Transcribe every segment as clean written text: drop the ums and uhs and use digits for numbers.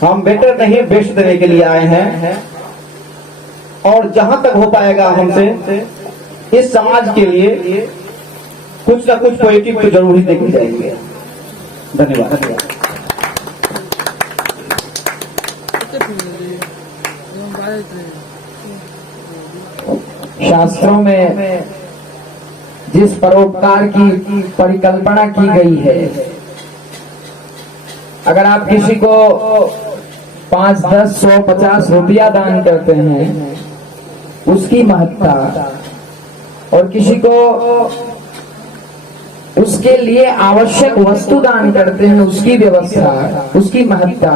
हम बेटर नहीं बेस्ट देने के लिए आए हैं और जहां तक हो पाएगा हमसे इस समाज के लिए कुछ ना कुछ पॉजिटिव तो जरूर ही देखे जाएंगे। धन्यवाद। शास्त्रों में जिस परोपकार की परिकल्पना की गई है, अगर आप किसी को 5, 10, 100, 50 रुपया दान करते हैं उसकी महत्ता, और किसी को उसके लिए आवश्यक वस्तु दान करते हैं उसकी व्यवस्था, उसकी महत्ता,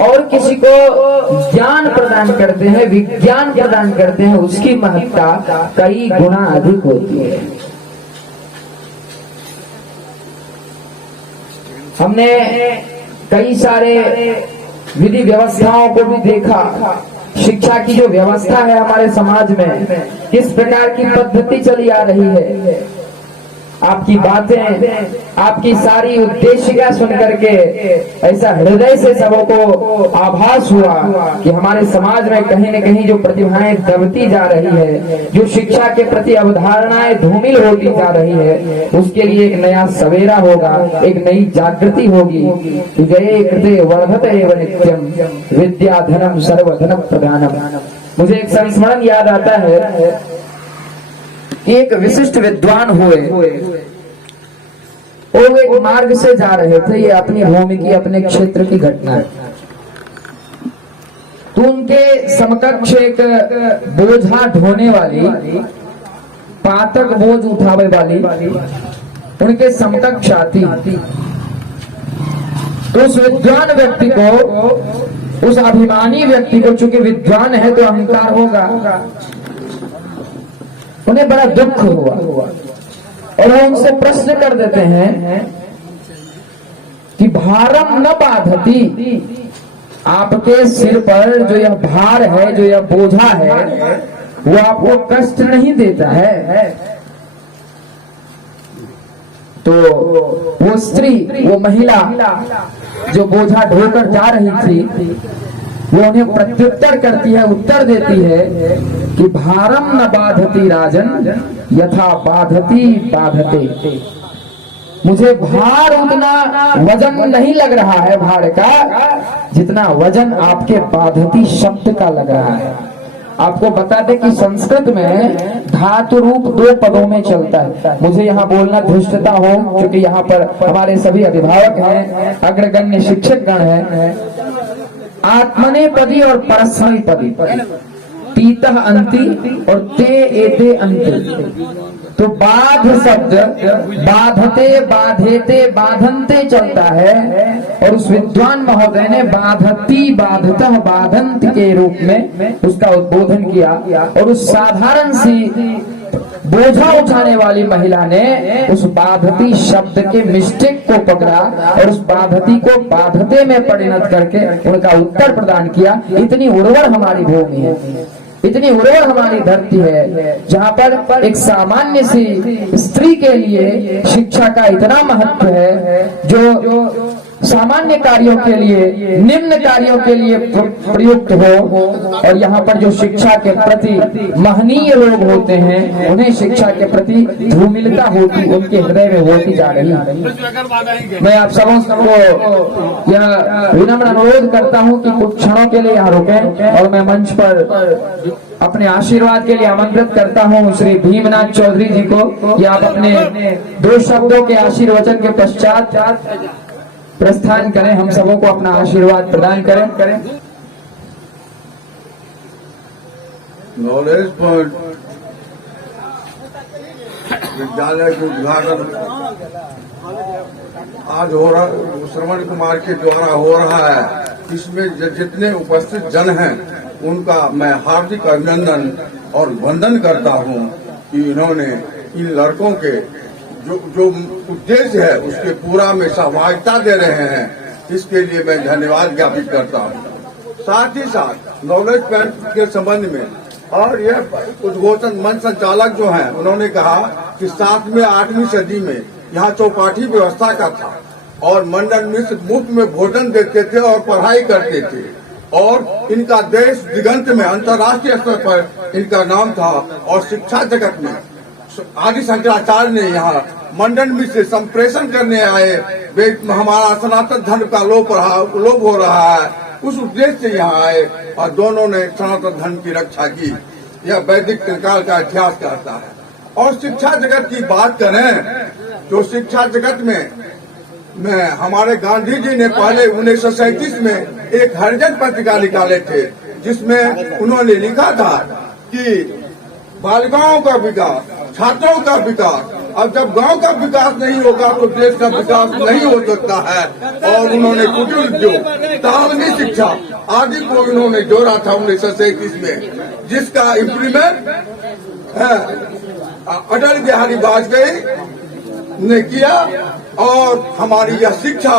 और किसी को ज्ञान प्रदान करते हैं, विज्ञान प्रदान करते हैं, उसकी महत्ता कई गुना अधिक होती है। हमने कई सारे विधि व्यवस्थाओं को भी देखा। शिक्षा की जो व्यवस्था है हमारे समाज में, किस प्रकार की पद्धति चली आ रही है। आपकी बातें, आपकी सारी उद्देशिका सुन करके ऐसा हृदय से सबों को आभास हुआ कि हमारे समाज में कहीं न कहीं जो प्रतिभाएं दबती जा रही है, जो शिक्षा के प्रति अवधारणाएं धूमिल होती जा रही है, उसके लिए एक नया सवेरा होगा, एक नई जागृति होगी। जय कृते वर्धते एव नित्यम विद्या धनम सर्वधन प्रदानम। मुझे एक संस्मरण याद आता है, एक विशिष्ट विद्वान हुए, वो एक मार्ग से जा रहे थे, ये अपनी भूमि की, अपने क्षेत्र की घटना है। तो उनके समकक्ष एक बोझा ढोने वाली, पातक बोझ उठावे वाली उनके समकक्ष आती। तो उस विद्वान व्यक्ति को, उस अभिमानी व्यक्ति को, चूंकि विद्वान है तो अहंकार होगा, उन्हें बड़ा दुख हुआ और वो उनसे प्रश्न कर देते हैं कि भारम न बाधती, आपके सिर पर जो यह भार है, जो यह बोझा है, वो आपको कष्ट नहीं देता है। तो वो स्त्री, वो महिला जो बोझा ढोकर जा रही थी, वो उन्हें प्रत्युत्तर करती है, उत्तर देती है कि भारम न बाधती राजन यथा बाधती बाधते। मुझे भार उतना वजन नहीं लग रहा है भार का, जितना वजन आपके बाधती शब्द का लग रहा है। आपको बता दें कि संस्कृत में धातु रूप 2 पदों में चलता है। मुझे यहाँ बोलना धृष्टता हो, क्योंकि यहाँ पर हमारे सभी अभिभावक हैं, अग्रगण्य शिक्षक गण हैं। आत्मनेपदी और परस्मैपदी, तीतः अंति और ते एते अंति। तो बाध शब्द बाधते, बाधेते, बाधन्ते चलता है, और उस विद्वान महोदय ने बाधती, बाधतः, बाधन्त के रूप में उसका उद्बोधन किया। और उस साधारण सी बोझा उठाने वाली महिला ने उस बाधती शब्द के मिस्टेक को पकड़ा और उस बाधती को बाधते में परिणत करके उनका उत्तर प्रदान किया। इतनी उर्वर हमारी भूमि है, इतनी उर्वर हमारी धरती है, जहाँ पर एक सामान्य सी स्त्री के लिए शिक्षा का इतना महत्व है, जो सामान्य कार्यों के लिए, निम्न कार्यों के लिए प्रयुक्त हो। और यहाँ पर जो शिक्षा के प्रति महनीय लोग होते हैं, उन्हें शिक्षा के प्रति धूमिलता होती, उनके हृदय में होती जा रही है। मैं आप सबों को यह विनम्र अनुरोध करता हूँ कि कुछ क्षणों के लिए यहाँ रुकें, और मैं मंच पर अपने आशीर्वाद के लिए आमंत्रित करता हूँ श्री भीमनाथ चौधरी जी को, कि आप अपने 2 शब्दों के आशीर्वचन के पश्चात प्रस्थान करें, हम सबों को अपना आशीर्वाद प्रदान करें। नॉलेज पॉइंट विद्यालय के उद्घाटन आज हो रहा, श्रवण कुमार के द्वारा हो रहा है। इसमें जितने उपस्थित जन हैं उनका मैं हार्दिक अभिनंदन और वंदन करता हूं कि इन्होंने इन लड़कों के जो उद्देश्य है उसके पूरा में सहभागिता दे रहे हैं, इसके लिए मैं धन्यवाद ज्ञापित करता हूं। साथ ही साथ नॉलेज पॉइंट के संबंध में, और यह उद्घोषण मंच संचालक जो हैं, उन्होंने कहा कि 7वीं 8वीं सदी में यहाँ चौपाटी व्यवस्था का था, और मंडन मिश्र मुफ्त में भोजन देते थे और पढ़ाई करते थे और इनका देश दिगंत में अंतर्राष्ट्रीय स्तर पर इनका नाम था। और शिक्षा जगत में आदि शंकराचार्य ने यहाँ मंडन मिश्र से संप्रेषण करने आए, हमारा सनातन धर्म का लोप हो रहा है, उस उद्देश्य से यहाँ आए और दोनों ने सनातन धर्म की रक्षा की। यह वैदिक काल का इतिहास कहता है। और शिक्षा जगत की बात करें तो शिक्षा जगत में हमारे गांधी जी ने पहले 1937 में एक हरिजन पत्रिका निकाले थे, जिसमें उन्होंने लिखा था कि बालिकाओं का विकास, छात्रों का विकास, अब जब गांव का विकास नहीं होगा तो देश का विकास नहीं हो सकता है। और उन्होंने कुटीर उद्योग, तालमी शिक्षा आदि को उन्होंने जोड़ा था 1937 में, जिसका इम्प्लीमेंट अटल बिहारी वाजपेयी ने किया। और हमारी यह शिक्षा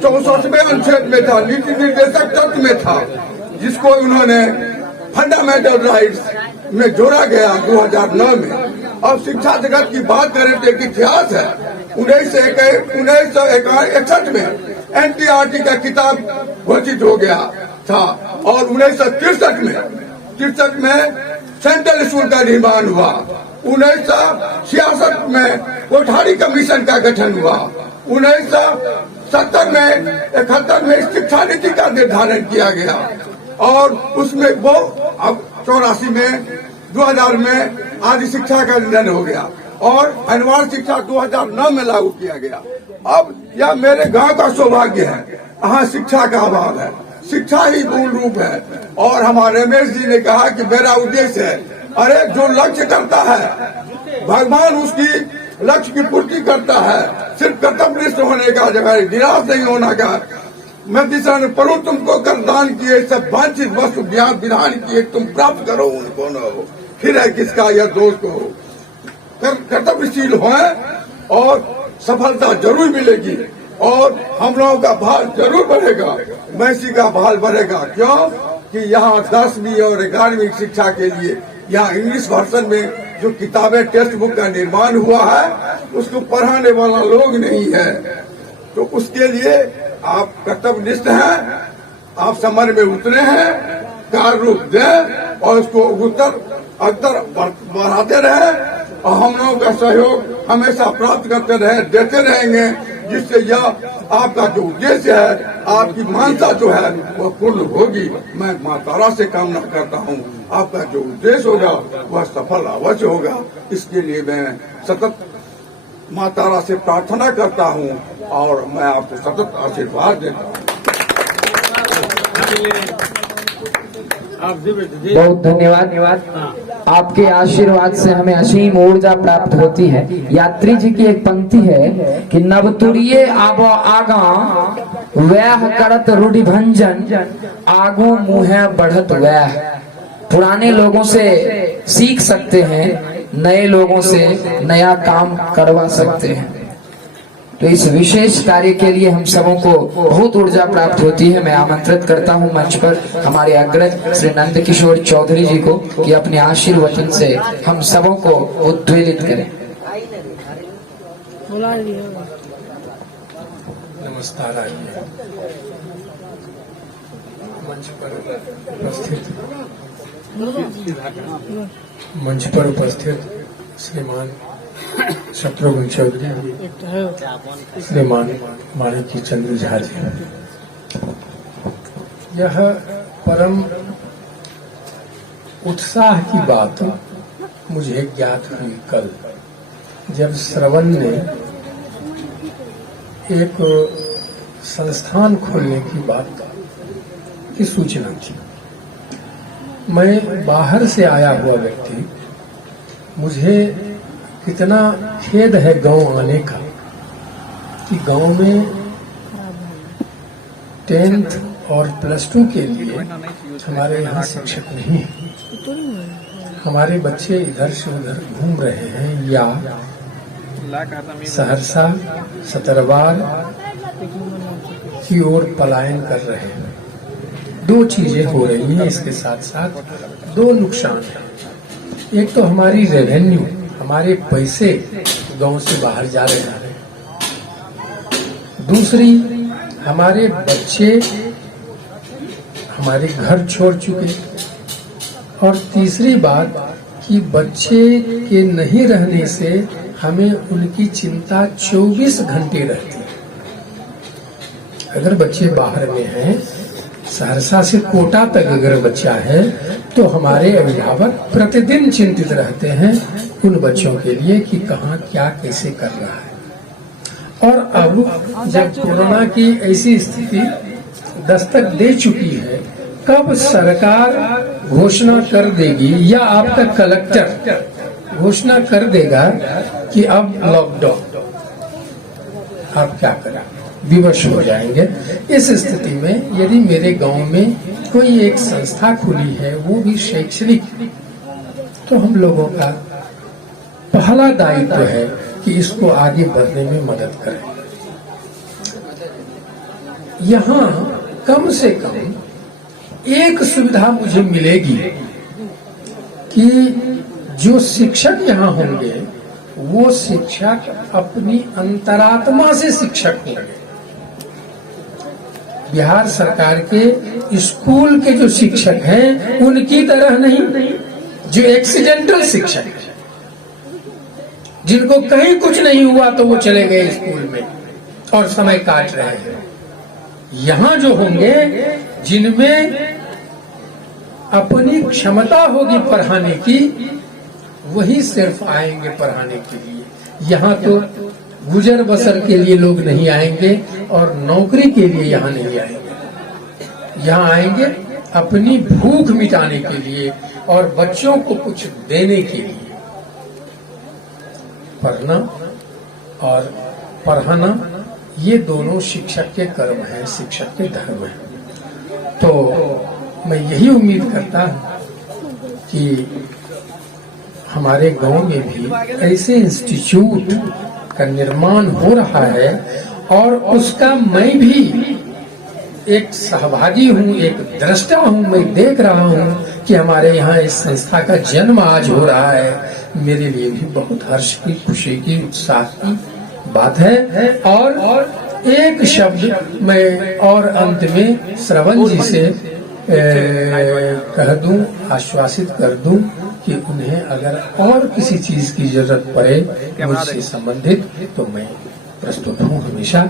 64वें अनुच्छेद में था, नीति निर्देशक तत्व में था, जिसको उन्होंने फंडामेंटल राइट्स में जोड़ा गया 2009 में। अब शिक्षा जगत की बात करें तो एक इतिहास है। 1961 में NTRT का किताब घोषित हो गया था और 1963 में सेंट्रल स्कूल का निर्माण हुआ। 1966 में कोठारी कमीशन का गठन हुआ। 1971 में शिक्षा नीति का निर्धारण किया गया और उसमें वो अब 84 में 2000 में आदि शिक्षा का निर्णय हो गया और अनिवार्य शिक्षा 2009 में लागू किया गया। अब यह मेरे गांव का सौभाग्य है, यहाँ शिक्षा का अभाव है, शिक्षा ही मूल रूप है। और हमारे रमेश जी ने कहा कि मेरा उद्देश्य है, अरे जो लक्ष्य करता है भगवान उसकी लक्ष्य की पूर्ति करता है, सिर्फ कर्तव्यनिष्ठ होने का जगह निराश नहीं होना का। मैं दिशा में पढ़ू तुमको कर दान किए, सब वांछित वस्तु ज्ञान विधान किए, तुम प्राप्त करो उनको न हो, फिर है किसका यह दोष को। कर्तव्यशील हो और सफलता जरूर मिलेगी और हम लोगों का भाल जरूर बढ़ेगा, मैसी का भाल बढ़ेगा। क्यों कि यहाँ 10वीं और 11वीं शिक्षा के लिए यहाँ इंग्लिश भाषण में जो किताबें टेक्स्ट बुक का निर्माण हुआ है उसको पढ़ाने वाला लोग नहीं है। तो उसके लिए आप कर्तव्यनिष्ठ हैं, आप समर में उतरे हैं, कार्य रूप दें और उसको अग्तर बढ़ाते रहे और हम लोगों का सहयोग हमेशा प्राप्त करते रहे, देते रहेंगे, जिससे यह आपका जो उद्देश्य है, आपकी मानसा जो है वह पूर्ण होगी। मैं माँ तारा से कामना करता हूँ आपका जो उद्देश्य होगा वह सफल अवश्य होगा। इसके लिए मैं सतत माँ तारा से प्रार्थना करता हूँ और मैं आपको सतत आशीर्वाद देता हूँ। बहुत धन्यवाद। आपके आशीर्वाद से हमें असीम ऊर्जा प्राप्त होती है। यात्री जी की एक पंक्ति है कि नवतुरिये आबो आगा वह करत रूढ़ि भंजन आगो मुँह बढ़त वह। पुराने लोगों से सीख सकते हैं, नए लोगों से नया काम करवा सकते हैं। तो इस विशेष कार्य के लिए हम सबों को बहुत ऊर्जा प्राप्त होती है। मैं आमंत्रित करता हूं मंच पर हमारे अग्रज श्री नंद किशोर चौधरी जी को कि अपने आशीर्वचन से हम सबों को उद्वेलित करें। नमस्कार। मंच पर उपस्थित श्रीमान शत्रुघ्न चौधरी, श्रीमान माणिक्य चंद्र झा जी, यह परम उत्साह की बात मुझे ज्ञात हुई कल, जब श्रवण ने एक संस्थान खोलने की बात की सूचना की। मैं बाहर से आया हुआ व्यक्ति, मुझे कितना खेद है गांव आने का कि गांव में 10th और +2 के लिए हमारे यहाँ शिक्षक नहीं है। हमारे बच्चे इधर से उधर घूम रहे हैं या सहरसा सतरवार की ओर पलायन कर रहे हैं। दो चीजें हो रही हैं, इसके साथ साथ दो नुकसान हैं। एक तो हमारी रेवेन्यू, हमारे पैसे गांव से बाहर जा रहे हैं दूसरी, हमारे बच्चे हमारे घर छोड़ चुके। और तीसरी बात कि बच्चे के नहीं रहने से हमें उनकी चिंता 24 घंटे रहती है। अगर बच्चे बाहर में हैं, सहरसा से कोटा तक अगर बच्चा है, तो हमारे अभिभावक प्रतिदिन चिंतित रहते हैं उन बच्चों के लिए कि कहाँ क्या कैसे कर रहा है। और अब जब कोरोना की ऐसी स्थिति दस्तक दे चुकी है, कब सरकार घोषणा कर देगी या आपका कलेक्टर घोषणा कर देगा कि अब लॉकडाउन, आप क्या करें? विवश हो जाएंगे। इस स्थिति में यदि मेरे गांव में कोई एक संस्था खुली है, वो भी शैक्षणिक, तो हम लोगों का पहला दायित्व है कि इसको आगे बढ़ने में मदद करें। यहाँ कम से कम एक सुविधा मुझे मिलेगी कि जो शिक्षक यहाँ होंगे वो शिक्षक अपनी अंतरात्मा से शिक्षक होंगे। बिहार सरकार के स्कूल के जो शिक्षक हैं उनकी तरह नहीं, जो एक्सीडेंटल शिक्षक हैं, जिनको कहीं कुछ नहीं हुआ तो वो चले गए स्कूल में और समय काट रहे हैं। यहाँ जो होंगे जिनमें अपनी क्षमता होगी पढ़ाने की, वही सिर्फ आएंगे पढ़ाने के लिए। यहाँ तो गुजर बसर के लिए लोग नहीं आएंगे और नौकरी के लिए यहाँ नहीं आएंगे। यहाँ आएंगे अपनी भूख मिटाने के लिए और बच्चों को कुछ देने के लिए। पढ़ना और पढ़ाना ये दोनों शिक्षक के कर्म है, शिक्षक के धर्म है। तो मैं यही उम्मीद करता हूँ कि हमारे गांव में भी ऐसे इंस्टीट्यूट का निर्माण हो रहा है और उसका मैं भी एक सहभागी हूँ, एक दृष्टा हूँ। मैं देख रहा हूँ कि हमारे यहाँ इस संस्था का जन्म आज हो रहा है। मेरे लिए भी बहुत हर्ष की, खुशी की, उत्साह की बात है। और एक शब्द मैं और अंत में श्रवण जी से कह दूं, आश्वासित कर दूं कि उन्हें अगर और किसी चीज की जरूरत पड़े मुझसे संबंधित, तो मैं प्रस्तुत हूँ हमेशा।